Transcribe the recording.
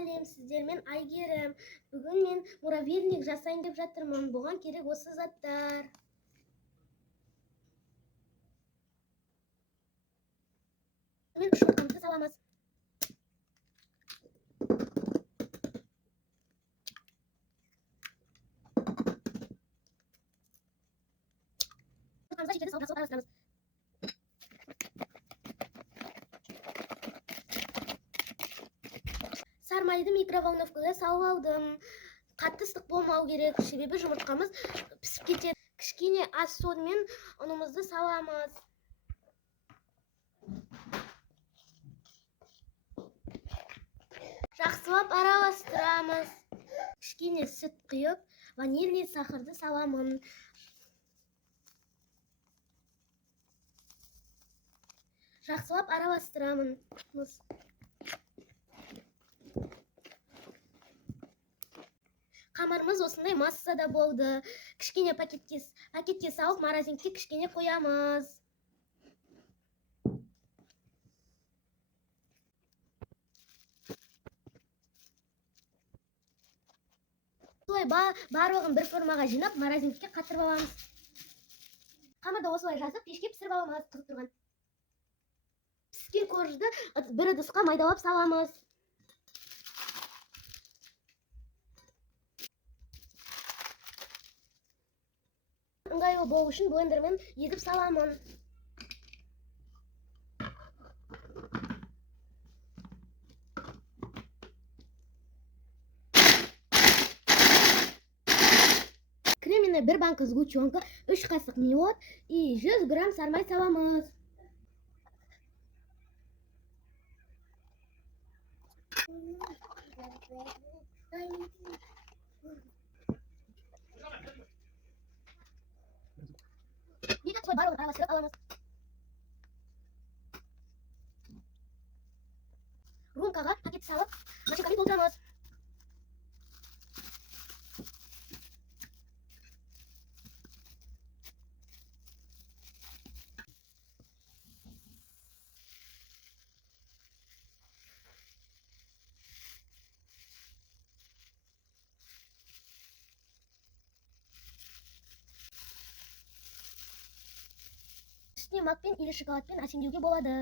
Сәлем, сіздермен Айгерім. Бүгін мен муравейник жасайын деп жатырмын. Бұған керек осы заттар. Мен үш жұмыртқамызды саламыз. Жұмыртқамызды шекерді салып араластырамыз. Сармайды микроволновкаға салып алдым. Қатты ыстық болмау керек, себебі жұмыртқамыз пісіп кетеді. Кішкене ас сонымен ұнымызды саламыз. Жақсылап араластырамыз. Кішкене сүт құйып, ванильный сахарды саламын. Жақсылап араластырамын. Қамырымыз осындай массада болды. Кішкене пакетке салып, морозилкаға кішкене қоямыз. Осылай барлығын бір формаға жинап, морозилкаға қатырып аламыз. Қамырды осылай жазып, пешке пісіріп аламыз. Қызып тұрған. Піскен коржды бір ыдысқа майдалап саламыз. Ыңғайлы болу үшін блендермен егіп саламын. Креміне бір банка сгущенка, 3 қасық мед и 100 грамм сармай саламыз. Екі солай барлығын араластырып аламыз. Рюмкаға пакет салып, машинкамен толтырамыз. Үстіне макпен или шоколадпен әсемдеуге болады.